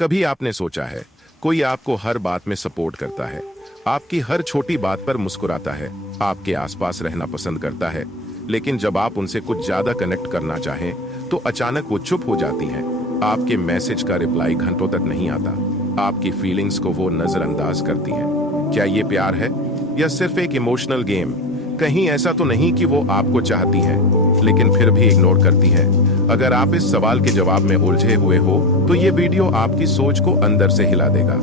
कभी आपने सोचा है कोई आपको हर बात में सपोर्ट करता है, आपकी हर छोटी बात पर मुस्कुराता है, आपके आसपास रहना पसंद करता है, लेकिन जब आप उनसे कुछ ज्यादा कनेक्ट करना चाहें तो अचानक वो चुप हो जाती हैं। आपके मैसेज का रिप्लाई घंटों तक नहीं आता, आपकी फीलिंग्स को वो नजरअंदाज करती हैं। क्या ये प्यार है या सिर्फ एक इमोशनल गेम? कहीं ऐसा तो नहीं कि वो आपको चाहती हैं लेकिन फिर भी इग्नोर करती हैं? अगर आप इस सवाल के जवाब में उलझे हुए हो तो ये वीडियो आपकी सोच को अंदर से हिला देगा।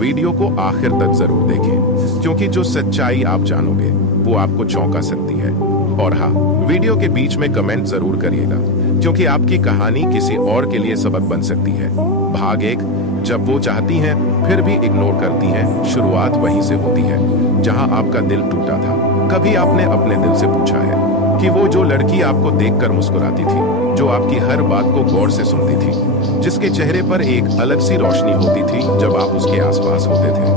वीडियो को आखिर तक जरूर देखें, क्योंकि जो सच्चाई आप जानोगे वो आपको चौंका सकती है। और हाँ, वीडियो के बीच में कमेंट जरूर करिएगा, क्योंकि आपकी कहानी किसी और के लिए सबक बन सकती है। भाग 1, जब वो चाहती हैं फिर भी इग्नोर करती हैं। शुरुआत वहीं से होती है जहां आपका दिल टूटा था। कभी आपने अपने दिल से पूछा है कि वो जो लड़की आपको देखकर मुस्कुराती थी, जो आपकी हर बात को गौर से सुनती थी, जिसके चेहरे पर एक अलग सी रोशनी होती थी जब आप उसके आसपास होते थे,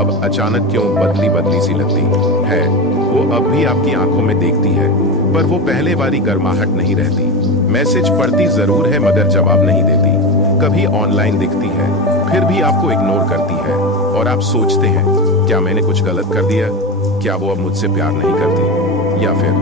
अब अचानक क्यों बदली बदली सी लगती है? वो अब भी आपकी आंखों में देखती है, पर वो पहले वाली गर्माहट नहीं रहती। मैसेज पढ़ती जरूर है मगर जवाब नहीं देती। कभी ऑनलाइन दिखती है फिर भी आपको इग्नोर करती है, और आप सोचते हैं क्या मैंने कुछ गलत कर दिया? क्या वो अब मुझसे प्यार नहीं करती? या फिर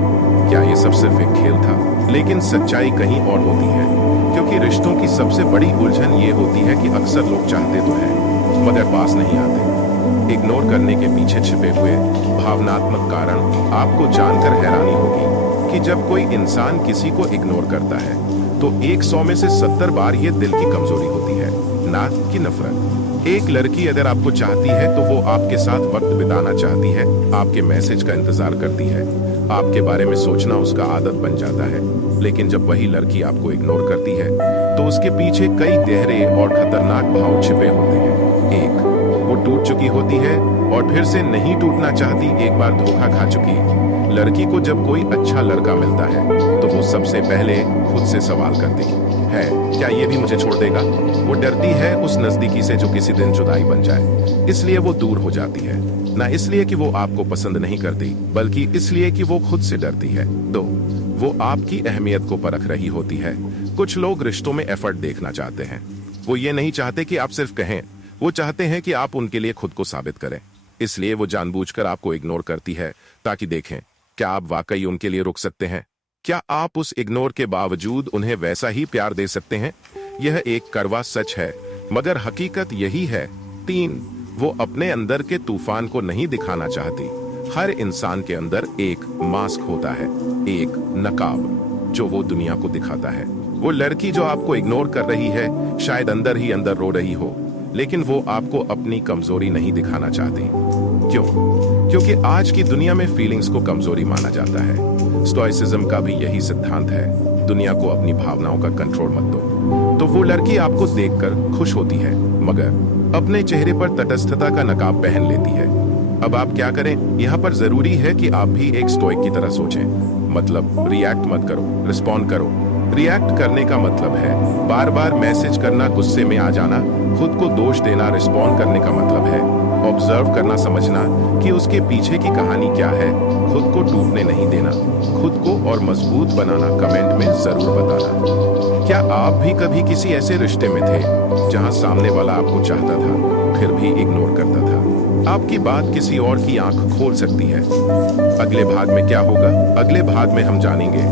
क्या ये सब सिर्फ एक खेल था? लेकिन सच्चाई कहीं और होती है, क्योंकि रिश्तों की सबसे बड़ी उलझन ये होती है कि अक्सर लोग चाहते तो हैं मगर पास नहीं आते। इग्नोर करने के पीछे छिपे हुए भावनात्मक कारण आपको जानकर हैरानी होगी कि जब कोई इंसान किसी को इग्नोर करता है तो 100 में से 70 बार ये दिल की कमजोरी होती है, ना कि नफरत। एक लड़की अगर आपको चाहती है तो वो आपके साथ वक्त बिताना चाहती है, आपके मैसेज का इंतजार करती है, आपके बारे में सोचना उसका आदत बन जाता है। लेकिन जब वही लड़की आपको इग्नोर करती है तो उसके पीछे कई गहरे और खतरनाक भाव छिपे होते हैं। एक, वो टूट चुकी होती है और फिर से नहीं टूटना चाहती, एक बार धोखा खा चुकी है। लड़की को जब कोई अच्छा लड़का मिलता है तो वो सबसे पहले खुद से सवाल करती है, क्या ये भी मुझे छोड़ देगा? वो डरती है उस नजदीकी से जो किसी दिन जुदाई बन जाए, इसलिए वो दूर हो जाती है। ना इसलिए कि वो आपको पसंद नहीं करती, बल्कि इसलिए कि वो खुद से डरती है। 2, वो आपकी अहमियत को परख रही होती है। कुछ लोग रिश्तों में एफर्ट देखना चाहते हैं। वो ये नहीं चाहते कि आप सिर्फ कहें, वो चाहते हैं कि आप उनके लिए खुद को साबित करें। इसलिए वो जानबूझकर आपको इग्नोर करती है ताकि देखें क्या आप वाकई उनके लिए रुक सकते हैं, क्या आप उस इग्नोर के बावजूद उन्हें वैसा ही प्यार दे सकते हैं। यह एक कड़वा सच है मगर हकीकत यही है। 3, वो अपने अंदर के तूफान को नहीं दिखाना चाहती। हर इंसान के अंदर एक मास्क होता है, एक नकाब जो वो दुनिया को दिखाता है। वो लड़की जो आपको इग्नोर कर रही है शायद अंदर ही अंदर रो रही हो, लेकिन वो आपको अपनी कमजोरी नहीं दिखाना चाहती। क्यों? क्योंकि आज की दुनिया में फीलिंग्स को कमजोरी माना जाता है। स्टोइसिज्म का भी यही सिद्धांत है, दुनिया को अपनी भावनाओं का कंट्रोल मत दो। तो वो लड़की आपको देखकर खुश होती है मगर अपने चेहरे पर तटस्थता का नकाब पहन लेती है। अब आप क्या करें? यहाँ पर जरूरी है कि आप भी एक स्टोइक की तरह सोचें। मतलब रिएक्ट मत करो, रिस्पॉन्ड करो। रिएक्ट करने का मतलब है बार बार मैसेज करना, गुस्से में आ जाना, खुद को दोष देना। रिस्पॉन्ड करने का मतलब है ऑब्जर्व करना, समझना कि उसके पीछे की कहानी क्या है। खुद को टूटने नहीं देना, खुद को और मजबूत बनाना। कमेंट में जरूर बताना, क्या आप भी कभी किसी ऐसे रिश्ते में थे जहां सामने वाला आपको चाहता था फिर भी इग्नोर करता था? आपकी बात किसी और की आंख खोल सकती है। अगले भाग में क्या होगा? अगले भाग में हम जानेंगे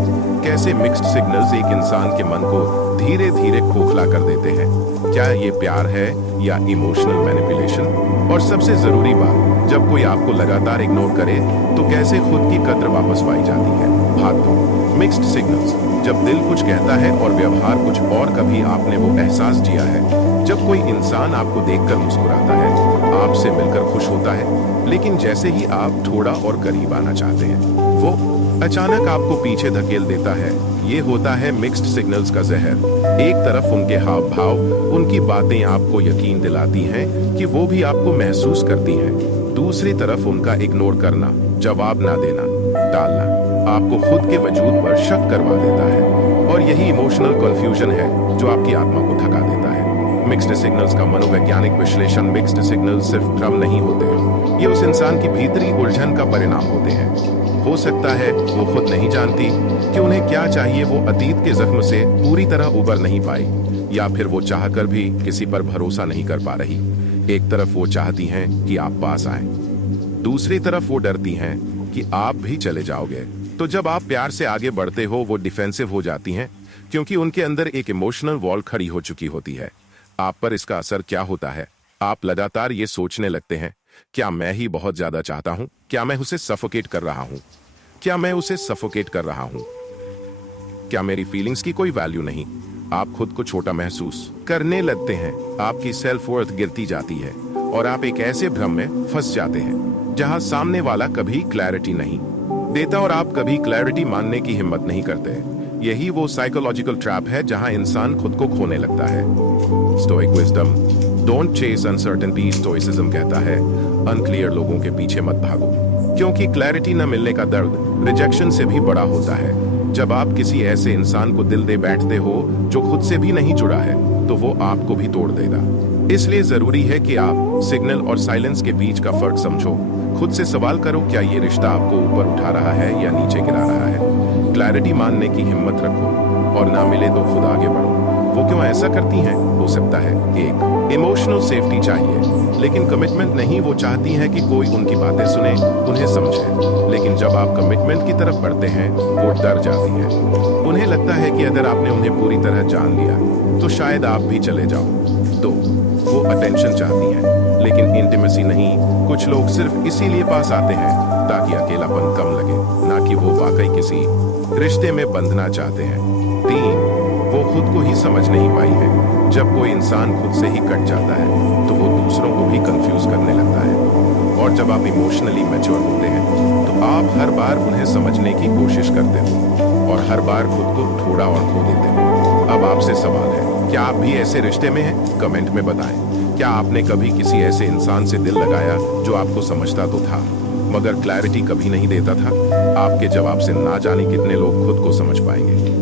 कैसे मिक्स्ड सिग्नल्स एक इंसान के मन को धीरे धीरे खोखला कर देते हैं। क्या ये प्यार है या इमोशनल मैनिपुलेशन? और सबसे जरूरी बात, जब कोई आपको लगातार इग्नोर करे तो कैसे खुद की कद्र वापस पाई जाती है। भाग 2, मिक्स्ड सिग्नल्स। जब दिल कुछ कहता है और व्यवहार कुछ और। कभी आपने वो एहसास जिया है जब कोई इंसान आपको देखकर मुस्कुराता है, आपसे मिलकर खुश होता है, लेकिन जैसे ही आप थोड़ा और करीब आना चाहते हैं वो अचानक आपको पीछे धकेल देता है। ये होता है मिक्स्ड सिग्नल्स का जहर। एक तरफ उनके हाव भाव, उनकी बातें आपको यकीन दिलाती हैं कि वो भी आपको महसूस करती हैं। दूसरी तरफ उनका इग्नोर करना, जवाब ना देना, टालना आपको खुद के वजूद पर शक करवा देता है। और यही इमोशनल कंफ्यूजन है जो आपकी आत्मा को थका देता है। मिक्स्ड सिग्नल्स का मनोवैज्ञानिक विश्लेषण, मिक्स्ड सिग्नल्स सिर्फ भ्रम नहीं होते, ये उस इंसान की भीतरी उलझन का परिणाम होते हैं। हो सकता है वो खुद नहीं जानती कि उन्हें क्या चाहिए, वो अतीत के जख्म से पूरी तरह उबर नहीं पाई। या फिर वो चाहकर भी किसी पर भरोसा नहीं कर पा रही। एक तरफ वो चाहती हैं कि आप पास आएं, दूसरी तरफ वो डरती हैं कि आप भी चले जाओगे। तो जब आप प्यार से आगे बढ़ते हो वो डिफेंसिव हो जाती हैं, क्योंकि उनके अंदर एक इमोशनल वॉल खड़ी हो चुकी होती है। आप पर इसका असर क्या होता है? आप लगातार ये सोचने लगते हैं, क्या मैं ही बहुत ज्यादा चाहता हूं? क्या मैं उसे सफोकेट कर रहा हूं? क्या मैं उसे सफोकेट कर रहा हूं? क्या मेरी फीलिंग्स की कोई वैल्यू नहीं? आप खुद को छोटा महसूस करने लगते हैं, आपकी सेल्फ वर्थ गिरती जाती है और आप एक ऐसे भ्रम में फंस जाते हैं जहां सामने वाला कभी क्लैरिटी नहीं देता और आप कभी क्लैरिटी मानने की हिम्मत नहीं करते। यही वो साइकोलॉजिकल ट्रैप है जहां इंसान खुद को खोने लगता है। Stoic wisdom, don't chase uncertainty. Stoicism कहता है, अनक्लियर लोगों के पीछे मत भागो, क्योंकि क्लैरिटी न मिलने का दर्द रिजेक्शन से भी बड़ा होता है। जब आप किसी ऐसे इंसान को दिल दे बैठते हो जो खुद से भी नहीं जुड़ा है, तो वो आपको भी तोड़ देगा। इसलिए जरूरी है कि आप सिग्नल और साइलेंस के बीच का फर्क समझो। खुद से सवाल करो, क्या ये रिश्ता आपको ऊपर उठा रहा है या नीचे गिरा रहा है? क्लैरिटी मानने की हिम्मत रखो और ना मिले तो खुद आगे बढ़ो। वो क्यों ऐसा करती हैं? हो सकता है एक इमोशनल सेफ्टी चाहिए, लेकिन कमिटमेंट नहीं। वो चाहती हैं कि कोई उनकी बातें सुने, उन्हें समझे। लेकिन जब आप कमिटमेंट की तरफ बढ़ते हैं, वो डर जाती हैं। उन्हें लगता है कि अगर आपने उन्हें पूरी तरह जान लिया तो शायद आप भी चले जाओ। तो वो अटेंशन चाहती हैं, लेकिन इंटीमेसी नहीं। कुछ लोग सिर्फ इसीलिए पास आते हैं ताकि अकेलापन कम लगे, ना कि वो वाकई किसी रिश्ते में बंधना चाहते हैं। 3, वो खुद को ही समझ नहीं पाई है। जब कोई इंसान खुद से ही कट जाता है तो वो दूसरों को भी कंफ्यूज करने लगता है। और जब आप इमोशनली मैच्योर होते हैं तो आप हर बार उन्हें समझने की कोशिश करते हो और हर बार खुद को थोड़ा और खो देते हो। अब आपसे सवाल है, क्या आप भी ऐसे रिश्ते में हैं? कमेंट में बताएं। क्या आपने कभी किसी ऐसे इंसान से दिल लगाया जो आपको समझता तो था मगर क्लैरिटी कभी नहीं देता था? आपके जवाब से ना जाने कितने लोग खुद को समझ पाएंगे।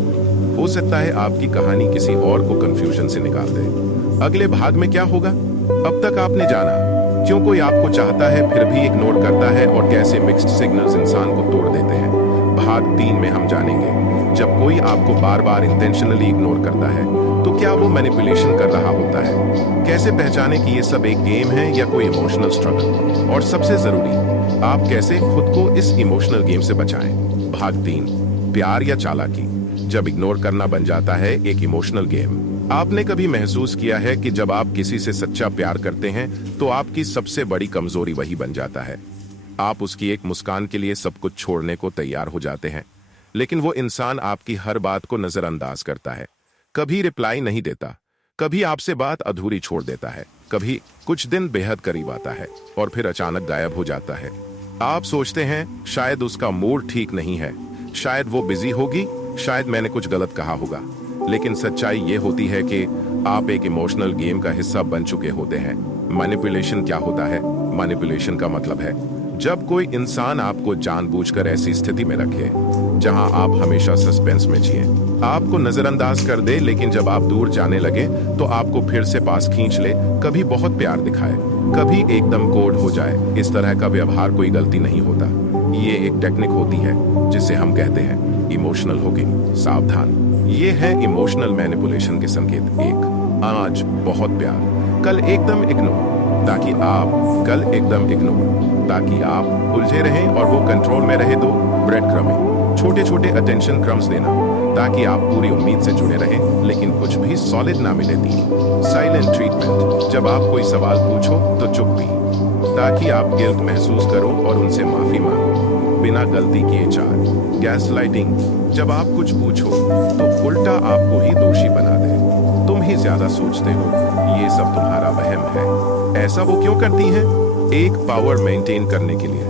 हो सकता है आपकी कहानी किसी और को कंफ्यूजन से निकाल दे। अगले भाग में क्या होगा? अब तक आपने जाना क्यों कोई आपको चाहता है फिर भी इग्नोर करता है और कैसे मिक्स्ड सिग्नल्स इंसान को तोड़ देते हैं। भाग 3 में हम जानेंगे, जब कोई आपको बार बार इंटेंशनली इग्नोर करता है तो क्या वो मैनिपुलेशन कर रहा होता है? कैसे पहचाने कि ये सब एक गेम है या कोई इमोशनल स्ट्रगल? और सबसे जरूरी, आप कैसे खुद को इस इमोशनल गेम से बचाएं। भाग 3, प्यार या चालाकी, जब इग्नोर करना बन जाता है एक इमोशनल गेम। आपने कभी महसूस किया है कि जब आप किसी से सच्चा प्यार करते हैं तो आपकी सबसे बड़ी कमजोरी वही बन जाता है? आप उसकी एक मुस्कान के लिए सब कुछ छोड़ने को तैयार हो जाते हैं, लेकिन वो इंसान आपकी हर बात को नजरअंदाज करता है। कभी रिप्लाई नहीं देता, कभी आपसे बात अधूरी छोड़ देता है, कभी कुछ दिन बेहद करीब आता है और फिर अचानक गायब हो जाता है। आप सोचते हैं शायद उसका मूड ठीक नहीं है, शायद वो बिजी होगी, शायद मैंने कुछ गलत कहा होगा। लेकिन सच्चाई ये होती है कि आप एक इमोशनल गेम का हिस्सा बन चुके होते हैं। मैनिपुलेशन क्या होता है? मैनिपुलेशन का मतलब है जब कोई इंसान आपको जानबूझकर ऐसी स्थिति में रखे जहां आप हमेशा सस्पेंस में जिए, आपको नजरअंदाज कर दे, लेकिन जब आप दूर जाने लगे तो आपको फिर से पास खींच ले, कभी बहुत प्यार दिखाए, कभी एकदम कोड हो जाए। इस तरह का व्यवहार कोई गलती नहीं होता, ये एक टेक्निक होती है जिसे हम कहते हैं इमोशनल हुकिंग। सावधान, ये है इमोशनल मैनिपुलेशन के संकेत। 1, आज बहुत प्यार, कल एकदम इग्नोर, ताकि आप उलझे रहें और वो कंट्रोल में रहे। 2, ब्रेड क्रमिंग, छोटे छोटे अटेंशन क्रम्स देना ताकि आप पूरी उम्मीद से जुड़े रहें लेकिन कुछ भी सॉलिड ना मिले। 3, साइलेंट ट्रीटमेंट, जब आप कोई सवाल पूछो तो चुप्पी, ताकि आप गिल्ट महसूस करो और उनसे माफी मांगो बिना गलती किए। 4, गैसलाइटिंग, जब आप कुछ पूछो तो उल्टा आपको ही दोषी बना दे, तुम ही ज्यादा सोचते हो, ये सब तुम्हारा वहम है। ऐसा वो क्यों करती हैं? एक पावर मेंटेन करने के लिए।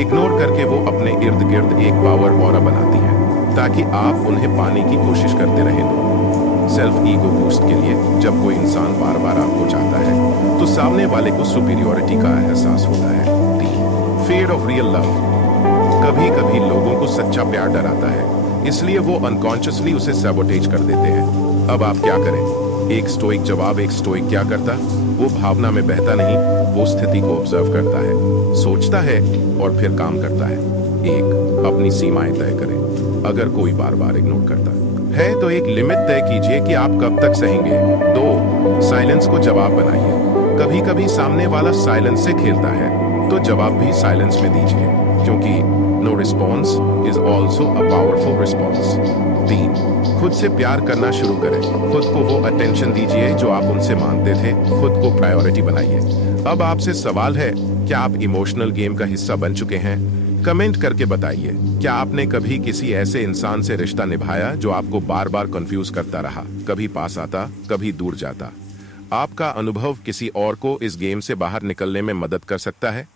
इग्नोर करके वो अपने इर्द गिर्द एक पावर ऑरा बनाती हैं ताकि आप उन्हें पाने की कोशिश करते रहें। सेल्फ ईगो बूस्ट के लिए, जब कोई इंसान बार बार आपको चाहता है तो सामने वाले को सुपीरियोरिटी का एहसास होता है। 3, फियर ऑफ रियल लव, कभी कभी लोगों को सच्चा प्यार डराता है, इसलिए वो अनकॉन्शियसली उसे सैबोटेज कर देते हैं। अब आप क्या करें? एक स्टोइक जवाब। एक स्टोइक क्या करता? वो भावना में बहता नहीं, वो स्थिति को ऑब्जर्व करता है, सोचता है और फिर काम करता है। 1, अपनी सीमाएं तय करें। अगर कोई बार बार इग्नोर करता है तो एक लिमिट तय कीजिए कि आप कब तक सहेंगे। 2. साइलेंस को जवाब बनाइए। कभी कभी सामने वाला साइलेंस से खेलता है तो जवाब भी साइलेंस में दीजिए, क्योंकि no response is also a powerful response. 3. खुद से प्यार करना शुरू करें। खुद को वो अटेंशन दीजिए जो आप उनसे मांगते थे। खुद को प्रायोरिटी बनाइए। अब आपसे सवाल है, क्या आप इमोशनल गेम का हिस्सा बन चुके हैं? कमेंट करके बताइए। क्या आपने कभी किसी ऐसे इंसान से रिश्ता निभाया जो आपको बार बार कंफ्यूज करता रहा, कभी पास आता, कभी दूर जाता? आपका अनुभव किसी और को इस गेम से बाहर निकलने में मदद कर सकता है।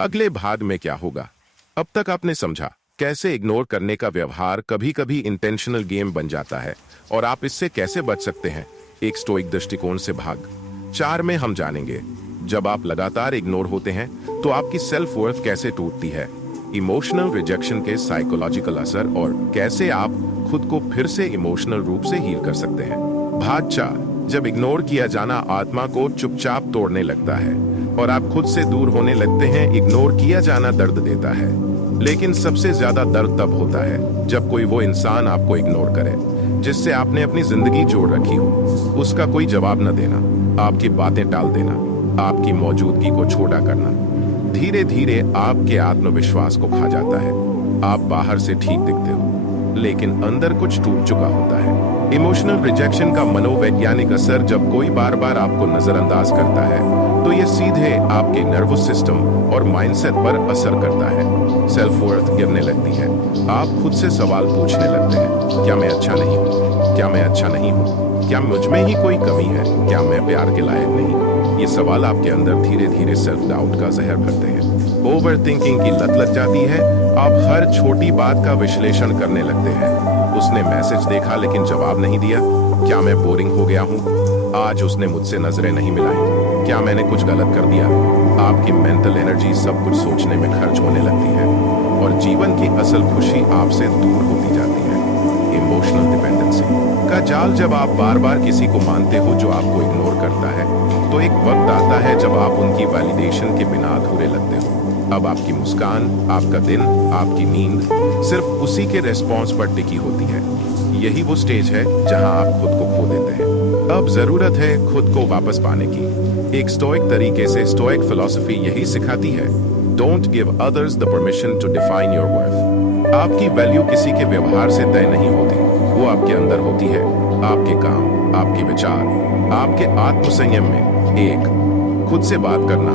अगले भाग में क्या होगा? अब तक आपने समझा कैसे इग्नोर करने का व्यवहार कभी कभी इंटेंशनल गेम बन जाता है और आप इससे कैसे बच सकते हैं, एक स्टोइक दृष्टिकोण से। भाग 4 में हम जानेंगे, जब आप लगातार इग्नोर होते हैं तो आपकी सेल्फ वर्थ कैसे टूटती है, इमोशनल रिजेक्शन के साइकोलॉजिकल असर और कैसे आप खुद को फिर से इमोशनल रूप से हील कर सकते हैं। भाग 4, जब इग्नोर किया जाना आत्मा को चुपचाप तोड़ने लगता है और आप खुद से दूर होने लगते हैं। इग्नोर किया जाना दर्द देता है, लेकिन सबसे ज्यादा दर्द तब होता है जब कोई वो इंसान आपको इग्नोर करे जिससे आपने अपनी जिंदगी जोड़ रखी हो। उसका कोई जवाब न देना, आपकी बातें टाल देना, आपकी मौजूदगी को छोटा करना धीरे धीरे आपके आत्मविश्वास को खा जाता है। आप बाहर से ठीक दिखते हो, लेकिन अंदर कुछ टूट चुका होता है। इमोशनल रिजेक्शन का मनोवैज्ञानिक असर, जब कोई बार बार आपको नजरअंदाज करता है तो यह सीधे आपके नर्वस सिस्टम और माइंडसेट पर असर करता है। सेल्फ वर्थ गिरने लगती है। आप खुद से सवाल पूछने लगते हैं, क्या मैं अच्छा नहीं हूँ? क्या मैं अच्छा नहीं हूँ? क्या मुझ में ही कोई कमी है? क्या मैं प्यार के लायक नहीं? ये सवाल आपके अंदर धीरे धीरे सेल्फ डाउट का जहर भरते हैं। ओवर थिंकिंग की लत लग जाती है। आप हर छोटी बात का विश्लेषण करने लगते हैं। उसने मैसेज देखा लेकिन जवाब नहीं दिया, क्या मैं बोरिंग हो गया हूँ? आज उसने मुझसे नजरें नहीं मिलाई, क्या मैंने कुछ गलत कर दिया? आपकी मेंटल एनर्जी सब कुछ सोचने में खर्च होने लगती है और जीवन की असल खुशी आपसे दूर होती जाती है। इमोशनल डिपेंडेंसी का जाल, जब आप बार बार किसी को मानते हो जो आपको इग्नोर करता है तो एक वक्त आता है जब आप उनकी वैलिडेशन के बिना अधूरे लगते हो। अब आपकी मुस्कान, आपका दिन, आपकी नींद सिर्फ उसी के रेस्पॉन्स पर टिकी होती है। यही वो स्टेज है जहां आप खुद को खो देते हैं। अब जरूरत है खुद को वापस पाने की। एक स्टोइक तरीके से स्टोइक फिलॉसफी यही सिखाती है, don't give others the permission to define your worth. आपकी वैल्यू किसी के व्यवहार से तय नहीं होती, वो आपके अंदर होती है, आपके काम, आपके विचार, आपके आत्मसंयम में। एक, खुद से बात करना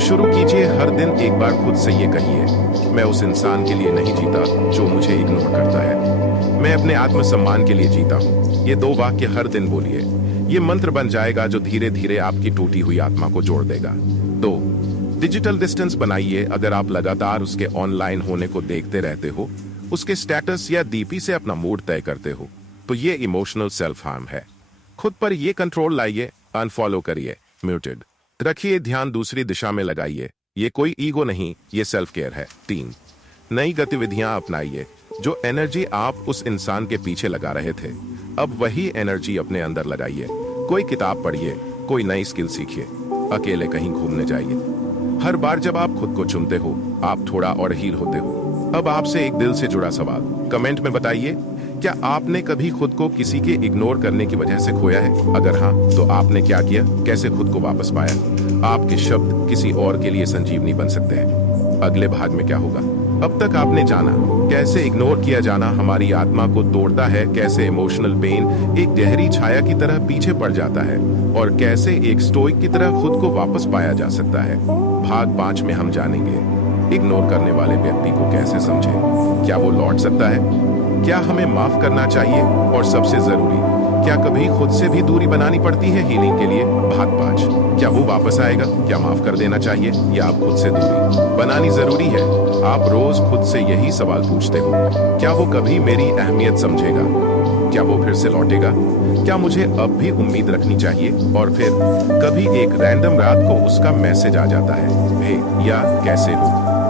शुरू कीजिए। हर दिन एक बार खुद से ये कहिए, मैं उस इंसान के लिए नहीं जीता जो मुझे इग्नोर करता है, मैं अपने आत्मसम्मान के लिए जीता हूँ। ये 2 वाक्य हर दिन बोलिए। ये मंत्र बन जाएगा जो धीरे धीरे आपकी टूटी हुई आत्मा को जोड़ देगा। 2, डिजिटल डिस्टेंस बनाइए। अगर आप लगातार उसके ऑनलाइन होने को देखते रहते हो, उसके स्टेटस या डीपी से अपना मूड तय करते हो, तो ये इमोशनल सेल्फ हार्म है। खुद पर ये कंट्रोल लाइए, अनफॉलो करिए, म्यूटेड रखिए, ध्यान दूसरी दिशा में लगाइए। ये कोई ईगो नहीं, ये सेल्फ केयर है। 3, नई गतिविधियां अपनाइए। जो एनर्जी आप उस इंसान के पीछे लगा रहे थे, अब वही एनर्जी अपने अंदर लगाइए। कोई किताब पढ़िए, कोई नई स्किल सीखिए, अकेले कहीं घूमने जाइए। हर बार जब आप खुद को चुनते हो, आप थोड़ा और हील होते हो। अब आपसे एक दिल से जुड़ा सवाल, कमेंट में बताइए, क्या आपने कभी खुद को किसी के इग्नोर करने की वजह से खोया है? अगर हाँ, तो आपने क्या किया? कैसे खुद को वापस पाया? आपके शब्द किसी और के लिए संजीवनी बन सकते हैं। अगले भाग में क्या होगा? अब तक आपने जाना कैसे इग्नोर किया जाना हमारी आत्मा को तोड़ता है, कैसे इमोशनल पेन एक गहरी छाया की तरह पीछे पड़ जाता है और कैसे एक स्टोइक की तरह खुद को वापस पाया जा सकता है। भाग 5 में हम जानेंगे, इग्नोर करने वाले व्यक्ति को कैसे समझें, क्या वो लौट सकता है, क्या हमें माफ करना चाहिए, और सबसे जरूरी, क्या कभी खुद से भी दूरी बनानी पड़ती है हीलिंग के लिए। भाग 5, क्या वो वापस आएगा? क्या माफ कर देना चाहिए या आप खुद से दूरी बनानी जरूरी है? आप रोज खुद से यही सवाल पूछते हो, क्या वो कभी मेरी अहमियत समझेगा? क्या वो फिर से लौटेगा? क्या मुझे अब भी उम्मीद रखनी चाहिए? और फिर कभी एक रैंडम रात को उसका मैसेज आ जाता है, हे या कैसे हो?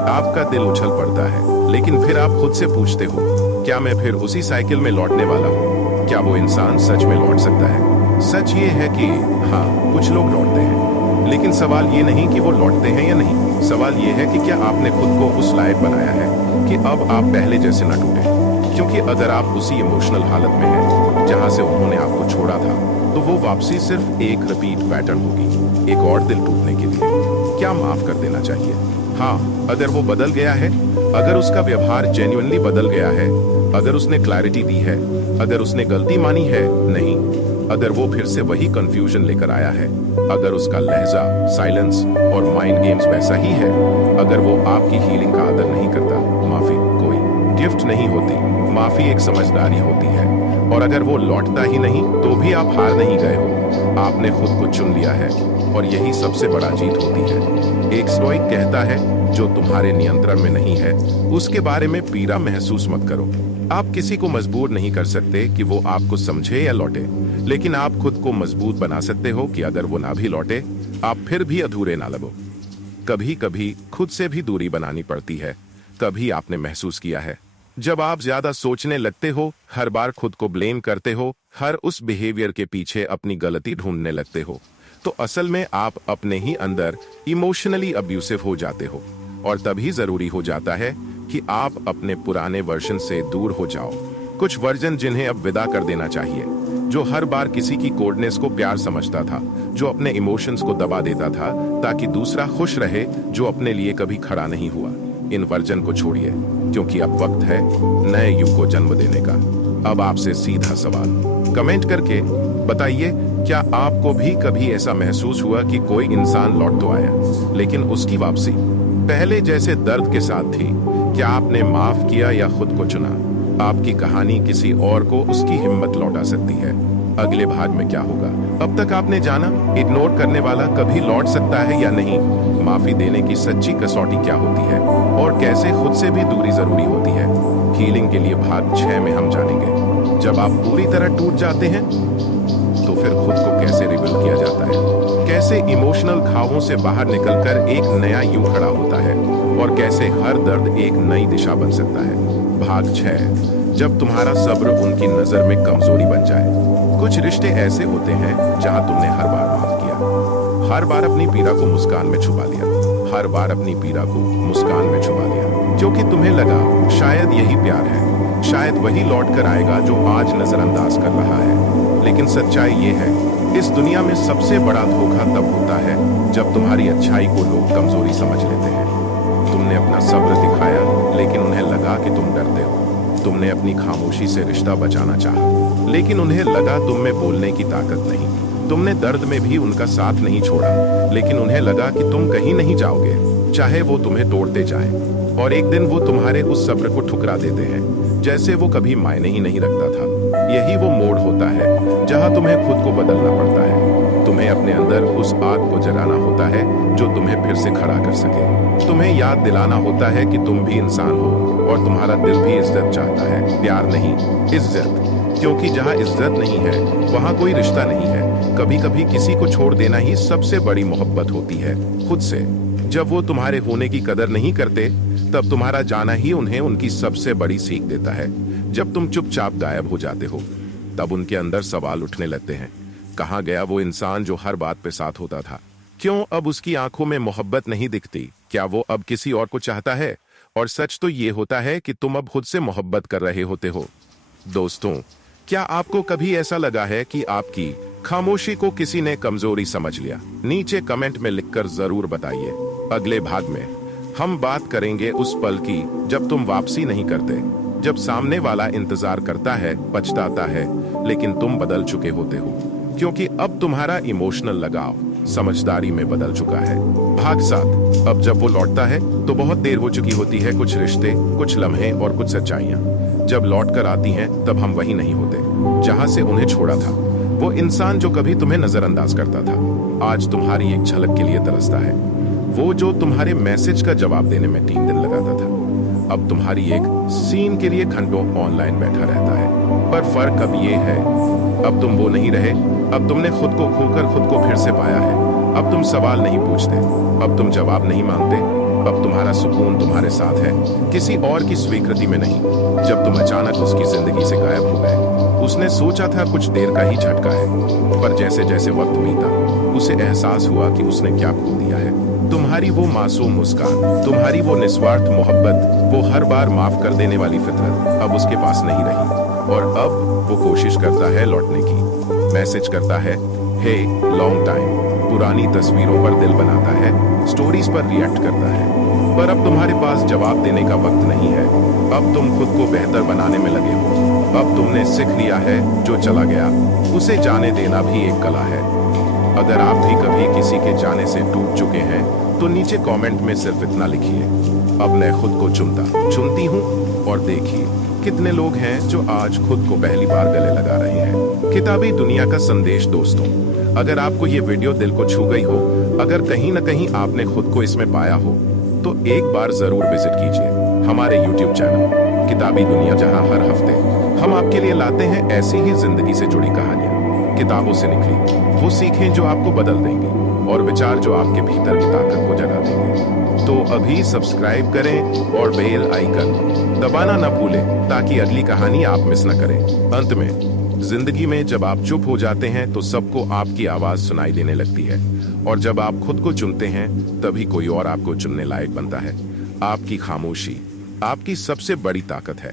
आपका दिल उछल पड़ता है, लेकिन फिर आप खुद से पूछते हो, क्या मैं फिर उसी साइकिल में लौटने वाला हूँ? क्या वो इंसान सच में लौट सकता है? सच ये है कि हाँ, कुछ लोग लौटते हैं, लेकिन सवाल ये नहीं कि वो लौटते हैं या नहीं। सवाल ये है कि क्या आपने खुद को उस लायक बनाया है कि अब आप पहले जैसे न टूटे। क्योंकि अगर आप उसी इमोशनल हालत में हैं जहां से उन्होंने आपको छोड़ा था, तो वो वापसी सिर्फ एक रिपीट पैटर्न होगी, एक और दिल टूटने के लिए। क्या माफ कर देना चाहिए? हाँ, अगर वो बदल गया है, अगर उसका व्यवहार जेन्युइनली बदल गया है, अगर उसने क्लैरिटी दी है, अगर उसने गलती मानी है, नहीं, अगर वो फिर से वही कंफ्यूजन लेकर आया है, अगर उसका लहजा, साइलेंस और माइंड गेम्स वैसा ही है, अगर वो आपकी हीलिंग का आदर नहीं करता, माफी कोई गिफ्ट नहीं होती, माफी एक समझदारी होती है। और अगर वो लौटता ही नहीं, तो भी आप हार नहीं गए हो, आपने खुद को चुन लिया है, और यही सबसे बड़ा जीत होती है। एक स्टोइक कहता है, जो तुम्हारे नियंत्रण में नहीं है, उसके बारे में पीड़ा महसूस मत करो। आप किसी को मजबूर नहीं कर सकते कि वो आपको समझे या लौटे, लेकिन आप खुद को मजबूत बना सकते हो कि अगर वो ना भी लौटे, आप फिर भी अधूरे ना लगो। कभी कभी खुद से भी दूरी बनानी पड़ती है। कभी आपने महसूस किया है, जब आप ज्यादा सोचने लगते हो, हर बार खुद को ब्लेम करते हो, हर उस बिहेवियर के पीछे अपनी गलती ढूंढने लगते हो, तो असल में आप अपने ही अंदर इमोशनली अब्यूसिव हो जाते हो। और तभी जरूरी हो जाता है कि आप अपने पुराने वर्जन से दूर हो जाओ। कुछ वर्जन जिन्हें अब विदा कर देना चाहिए, जो हर बार किसी की कोल्डनेस को प्यार समझता था, जो अपने इमोशंस को दबा देता था ताकि दूसरा खुश रहे, जो अपने लिए कभी खड़ा नहीं हुआ। इन वर्जन को छोड़िए, क्योंकि अब वक्त है नए युग को जन्म देने का। अब आपसे सीधा सवाल, कमेंट करके बताइए, क्या आपको भी कभी ऐसा महसूस हुआ कि कोई इंसान लौट तो आया, लेकिन उसकी वापसी पहले जैसे दर्द के साथ थी? क्या आपने माफ किया या खुद को चुना? आपकी कहानी किसी और को उसकी हिम्मत लौटा सकती है। अगले भाग में क्या होगा? अब तक आपने जाना, इग्नोर करने वाला कभी लौट सकता है या नहीं, माफी देने की सच्ची कसौटी क्या होती है, और कैसे खुद से भी दूरी जरूरी होती है। हीलिंग के लिए भाग 6 में हम जानेंगे, जब आप पूरी तरह टूट जाते हैं तो फिर खुद को कैसे रिबिल्ड किया जाता है, कैसे इमोशनल घावों से बाहर निकलकर एक नया युग खड़ा होता है, और कैसे हर दर्द एक नई दिशा बन सकता है। भाग 6, जब तुम्हारा सब्र उनकी नजर में कमजोरी बन जाए। कुछ रिश्ते ऐसे होते हैं जहां तुमने हर बार माफ किया, हर बार अपनी पीड़ा को मुस्कान में छुपा लिया, हर बार अपनी पीड़ा को मुस्कान में छुपा लिया, क्योंकि तुम्हें लगा शायद यही प्यार है, शायद वही लौट कर आएगा जो आज नजरअंदाज कर रहा है। लेकिन सच्चाई ये है, इस दुनिया में सबसे बड़ा धोखा तब होता है जब तुम्हारी अच्छाई को लोग कमजोरी समझ लेते हैं। तुमने अपना सब्र दिखाया, लेकिन उन्हें लगा कि तुम डरते हो। तुमने अपनी खामोशी से रिश्ता बचाना चाहा, लेकिन उन्हें लगा तुम में बोलने की ताकत नहीं। तुमने दर्द में भी उनका साथ नहीं छोड़ा, लेकिन उन्हें लगा कि तुम कहीं नहीं जाओगे, चाहे वो तुम्हें तोड़ते जाएं। और एक दिन वो तुम्हारे उस सब्र को ठुकरा देते हैं, जैसे वो कभी मायने ही नहीं रखता था। यही वो मोड़ होता है जहां तुम्हें खुद को बदलना पड़ता है। तुम्हें अपने अंदर उस आग को जगाना होता है जो तुम्हें फिर से खड़ा कर सके। तुम्हें याद दिलाना होता है कि तुम भी इंसान हो, और तुम्हारा दिल भी इज्जत चाहता है, प्यार नहीं, इज्जत। क्योंकि जहां इज्जत नहीं है, वहां कोई रिश्ता नहीं है। कभी कभी किसी को छोड़ देना ही सबसे बड़ी मोहब्बत होती है, खुद से। जब वो तुम्हारे होने की कदर नहीं करते, तब तुम्हारा जाना ही उन्हें उनकी सबसे बड़ी सीख देता है। जब तुम चुपचाप गायब हो जाते हो, तब उनके अंदर सवाल उठने लगते हैं, कहाँ गया वो इंसान जो हर बात पे साथ होता था? क्यों अब उसकी आंखों में मोहब्बत नहीं दिखती? क्या वो अब किसी और को चाहता है? और सच तो ये होता है कि तुम अब खुद से मोहब्बत कर रहे होते हो। दोस्तों, क्या आपको कभी ऐसा लगा है कि आपकी खामोशी को किसी ने कमजोरी समझ लिया? नीचे कमेंट में लिखकर जरूर बताइए। अगले भाग में हम बात करेंगे उस पल की जब तुम वापसी नहीं करते, जब सामने वाला इंतजार करता है, पछताता है, लेकिन तुम बदल चुके होते हो, क्योंकि अब तुम्हारा इमोशनल लगाव समझदारी में बदल चुका है। भाग 7, अब जब वो लौटता है तो बहुत देर हो चुकी होती है। कुछ रिश्ते, कुछ लम्हे और कुछ सच्चाइयां जब लौट कर आती हैं, तब हम वही नहीं होते जहां से उन्हें छोड़ा था। वो इंसान जो कभी तुम्हें नजरअंदाज करता था, आज तुम्हारी एक झलक के लिए तरसता है। वो जो तुम्हारे मैसेज का जवाब देने में 3 दिन लगाता था, अब तुम्हारी एक सीन के लिए घंटों ऑनलाइन बैठा रहता है। पर फर्क अब ये है, अब तुम वो नहीं रहे। अब तुमने खुद को खोकर खुद को फिर से पाया है। अब तुम सवाल नहीं पूछते, अब तुम जवाब नहीं मांगते, अब तुम्हारा सुकून तुम्हारे साथ है, किसी और की स्वीकृति में नहीं। जब तुम अचानक उसकी जिंदगी से गायब हो गए, उसने सोचा था कुछ देर का ही झटका है, पर जैसे जैसे वक्त बीता उसे एहसास हुआ कि उसने क्या खो दिया है। तुम्हारी वो मासूम मुस्कान, तुम्हारी वो निस्वार्थ मोहब्बत, वो हर बार माफ कर देने वाली फितरत अब उसके पास नहीं रही। और अब वो कोशिश करता है लौटने की, मैसेज करता है, हे लॉन्ग टाइम, पुरानी तस्वीरों पर दिल बनाता है, स्टोरीज पर रिएक्ट करता है। पर अब तुम्हारे पास जवाब देने का वक्त नहीं है। अब तुम खुद को बेहतर बनाने में लगे हो। अब तुमने सीख लिया है, जो चला गया उसे जाने देना भी एक कला है। अगर आप भी कभी किसी के जाने से टूट चुके हैं तो नीचे कमेंट में सिर्फ इतना लिखिए, अब मैं खुद को चुनती हूँ। और देखिए कितने लोग हैं जो आज खुद को पहली बार गले लगा रहे हैं। किताबी दुनिया का संदेश दोस्तों, अगर आपको ये वीडियो दिल को छू गई हो, अगर कहीं ना कहीं आपने खुद को इसमें पाया हो, तो एक बार जरूर विजिट कीजिए हमारे YouTube चैनल किताबी दुनिया, जहां हर हफ्ते हम आपके लिए लाते हैं ऐसी ही जिंदगी से जुड़ी कहानियां, किताबों से निकली वो सीखें जो आपको बदल देंगी और विचार जो आपके भीतर की ताकत को जगा देंगे। तो अभी सब्सक्राइब करें और बेल आइकन दबाना ना भूलें ताकि अगली कहानी आप मिस ना करें। अंत में, जिंदगी में जब आप चुप हो जाते हैं तो सबको आपकी आवाज सुनाई देने लगती है, और जब आप खुद को चुनते हैं तभी कोई और आपको चुनने लायक बनता है। आपकी खामोशी आपकी सबसे बड़ी ताकत है।